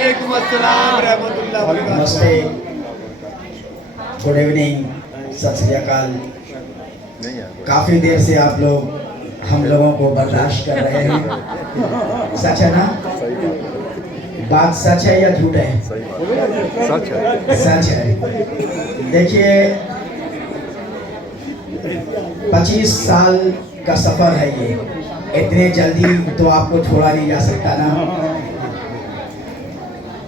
वालेकुम अस्सलाम रहमतुल्लाह वबरकातुहू। नमस्ते, गुड इवनिंग, सत श्री अकाल। काफ़ी देर से आप लोग हम लोगों को बर्दाश्त कर रहे हैं, सच है ना? बात सच है या झूठ है? सच है। सच है। देखिए, 25 साल का सफ़र है ये, इतने जल्दी तो आपको छोड़ा नहीं जा सकता ना।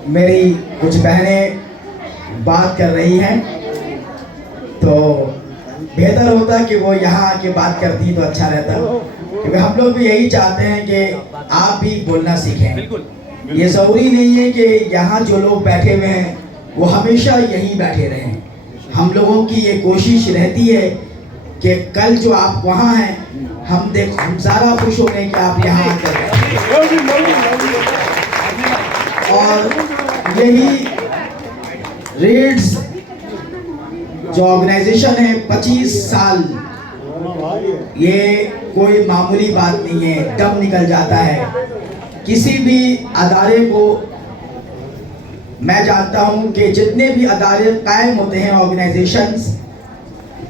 मेरी कुछ बहनें बात कर रही हैं तो बेहतर होता कि वो यहाँ आके बात करती तो अच्छा रहता, क्योंकि हम लोग भी यही चाहते हैं कि आप भी बोलना सीखें। ये ज़रूरी नहीं है कि यहाँ जो लोग बैठे हुए हैं वो हमेशा यहीं बैठे रहें। हम लोगों की ये कोशिश रहती है कि कल जो आप वहाँ हैं, हम ज़्यादा खुश हो गए कि आप यहाँ आकर बैठे। और यही रीड्स जो ऑर्गेनाइजेशन है, 25 साल, ये कोई मामूली बात नहीं है, दम निकल जाता है। किसी भी अदारे को मैं जानता हूँ कि जितने भी अदारे कायम होते हैं, ऑर्गेनाइजेशंस,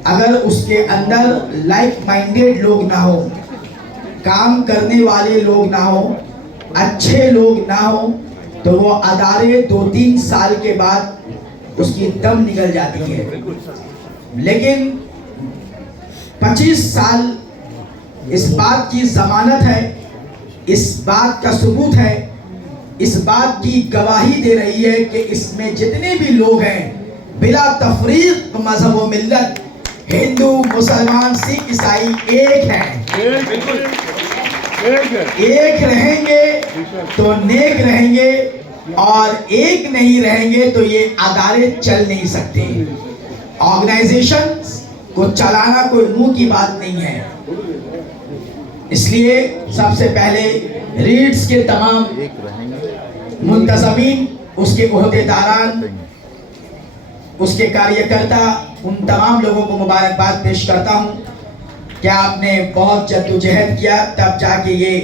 अगर उसके अंदर लाइक माइंडेड लोग ना हो, काम करने वाले लोग ना हो, अच्छे लोग ना हो, तो वो अदारे 2-3 साल के बाद उसकी दम निकल जाती है। लेकिन 25 साल इस बात की ज़मानत है, इस बात का सबूत है, इस बात की गवाही दे रही है कि इसमें जितने भी लोग हैं, बिला तफरीक मजहब व मिल्लत, हिंदू, मुसलमान, सिख, ईसाई एक हैं। एक रहेंगे तो नेक रहेंगे, और एक नहीं रहेंगे तो ये अदारे चल नहीं सकते। ऑर्गेनाइजेशंस को चलाना कोई मुंह की बात नहीं है। इसलिए सबसे पहले रीड्स के तमाम मुंतज़मीन, उसके ओहदेदारान, उसके कार्यकर्ता, उन तमाम लोगों को मुबारकबाद पेश करता हूँ कि आपने बहुत जद्दोजहद किया, तब जाके ये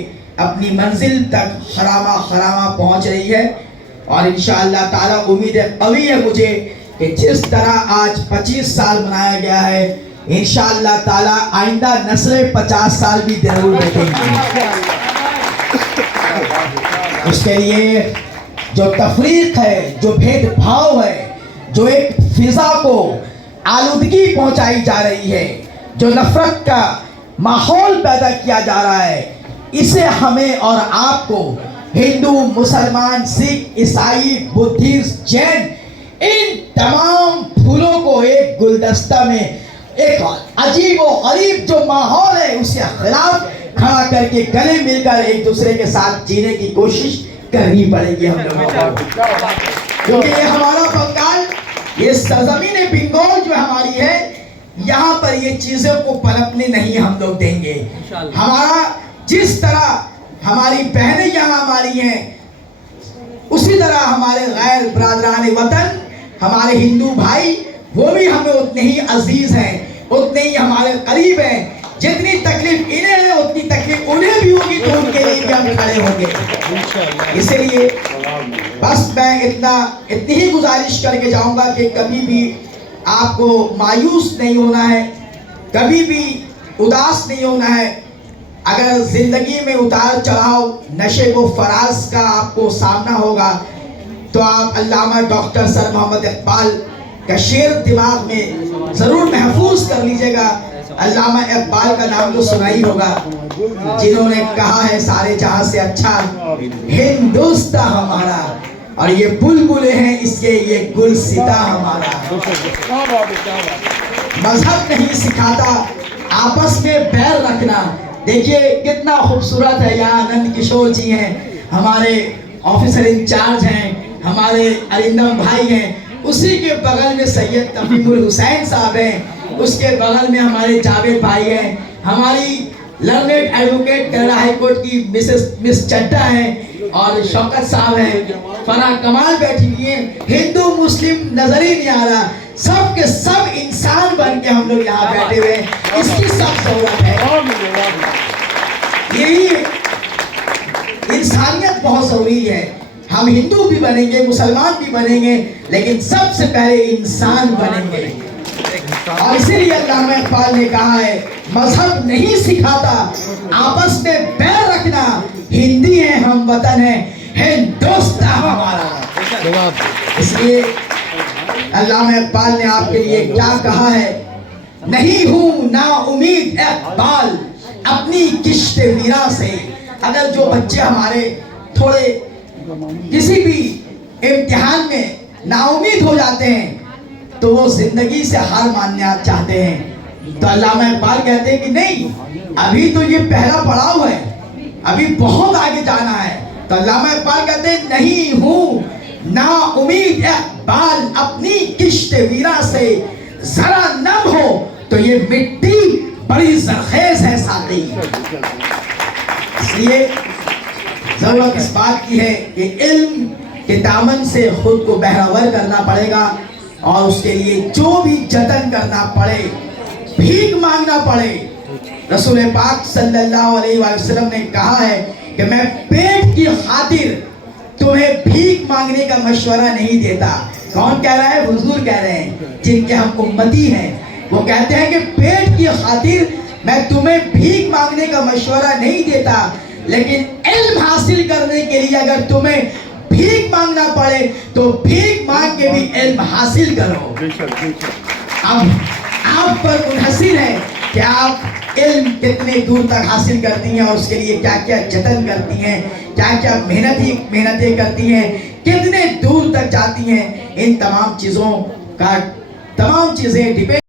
अपनी मंजिल तक खरामा पहुँच रही है। और इंशाअल्लाह ताला उम्मीद कवी है मुझे कि जिस तरह आज 25 साल मनाया गया है, इंशाअल्लाह ताला आइंदा नस्लें 50 साल भी जरूर देखेंगे। उसके लिए जो तफरीक है, जो भेदभाव है, जो एक फिजा को आलूदगी पहुंचाई जा रही है, जो नफरत का माहौल पैदा किया जा रहा है, इसे हमें और आपको, हिंदू, मुसलमान, सिख, ईसाई, बुद्धिस्ट, जैन, इन तमाम फूलों को एक गुलदस्ता में एक अजीब और गरीब जो माहौल है उसके खिलाफ खड़ा करके गले मिलकर एक दूसरे के साथ जीने की कोशिश करनी पड़ेगी हम लोगों को। क्योंकि ये हमारा बंगाल, ये सरजमीन बंगाल जो हमारी है, यहाँ पर ये चीज़ों को पनपने नहीं हम लोग देंगे। हमारा जिस तरह हमारी बहनें यहाँ हमारी हैं, उसी तरह हमारे गैर बरादरान वतन, हमारे हिंदू भाई, वो भी हमें उतने ही अजीज हैं, उतने ही हमारे करीब हैं। जितनी तकलीफ इन्हें है उतनी तकलीफ उन्हें भी होगी, तो उनके लिए भी हम खड़े होंगे। इसलिए बस मैं इतनी ही गुजारिश करके जाऊंगा कि कभी भी आपको मायूस नहीं होना है, कभी भी उदास नहीं होना है। अगर जिंदगी में उतार चढ़ाव, नशे व फराज का आपको सामना होगा, तो आप अल्लामा डॉक्टर सर मोहम्मद इकबाल का शेर दिमाग में ज़रूर महफूज कर लीजिएगा। अल्लामा इकबाल का नाम तो सुना ही होगा, जिन्होंने कहा है सारे जहां से अच्छा हिंदुस्तान हमारा, और ये बुलबुलें हैं इसके ये गुलसिता हमारा। मजहब नहीं सिखाता आपस में बैर रखना। देखिए कितना खूबसूरत है, यहाँ आनंद किशोर जी हैं, हमारे ऑफिसर इंचार्ज हैं, हमारे अरिंदम भाई हैं, उसी के बगल में सैयद तफीमुल हुसैन साहब हैं, उसके बगल में हमारे जावेद भाई हैं, हमारी learned advocate Kerala high court की मिस चड्डा हैं, और शौकत साहब हैं, फराह कमाल बैठी हुई हैं। हिंदू मुस्लिम नजर ही नहीं आ रहा, सब के सब इंसान बन के हम लोग यहाँ बैठे हुए हैं, इसकी सब जरूरत है। यही इंसानियत बहुत जरूरी है। ہم ہندو بھی بنیں گے, مسلمان بھی بنیں گے, لیکن سب سے پہلے انسان بنیں گے. اور اسی لیے علامہ اقبال نے کہا ہے مذہب نہیں سکھاتا آپس میں پیر رکھنا, ہندی ہیں ہم وطن ہیں, ہندوستان ہمارا. اس لیے علامہ اقبال نے آپ کے لیے کیا کہا ہے, نہیں ہوں نا امید اقبال اپنی کشت ویرا سے. اگر جو بچے ہمارے تھوڑے کسی بھی امتحان میں نا امید ہو جاتے ہیں تو وہ زندگی سے ہار ماننا چاہتے ہیں, تو علامہ اقبال کہتے ہیں کہ نہیں, ابھی تو یہ پہلا پڑاؤ ہے, ابھی بہت آگے جانا ہے. تو علامہ اقبال کہتے ہیں نہیں ہوں نا امید اقبال اپنی کشت ویرا سے, ذرا نم ہو تو یہ مٹی بڑی زرخیز ہے ساتھی. اس لیے ضرورت اس بات کی ہے کہ علم کے دامن سے خود کو بہراور کرنا پڑے گا, اور اس کے لیے جو بھی جتن کرنا پڑے, بھیک مانگنا پڑے. رسول پاک صلی اللہ علیہ وآلہ وسلم نے کہا ہے کہ میں پیٹ کی خاطر تمہیں بھیک مانگنے کا مشورہ نہیں دیتا. کون کہہ رہا ہے؟ حضور کہہ رہے ہیں, جن کے ہم امتی ہیں. وہ کہتے ہیں کہ پیٹ کی خاطر میں تمہیں بھیک مانگنے کا مشورہ نہیں دیتا, لیکن علم حاصل کرنے کے لیے اگر تمہیں بھیک مانگنا پڑے تو بھیک مانگ کے بھی علم حاصل کرو. اب آپ پر منحصر ہے کہ آپ علم کتنے دور تک حاصل کرتی ہیں, اور اس کے لیے کیا کیا جتن کرتی ہیں, کیا کیا محنتیں کرتی ہیں, کتنے دور تک جاتی ہیں. ان تمام چیزوں کا تمام چیزیں ڈیپینڈ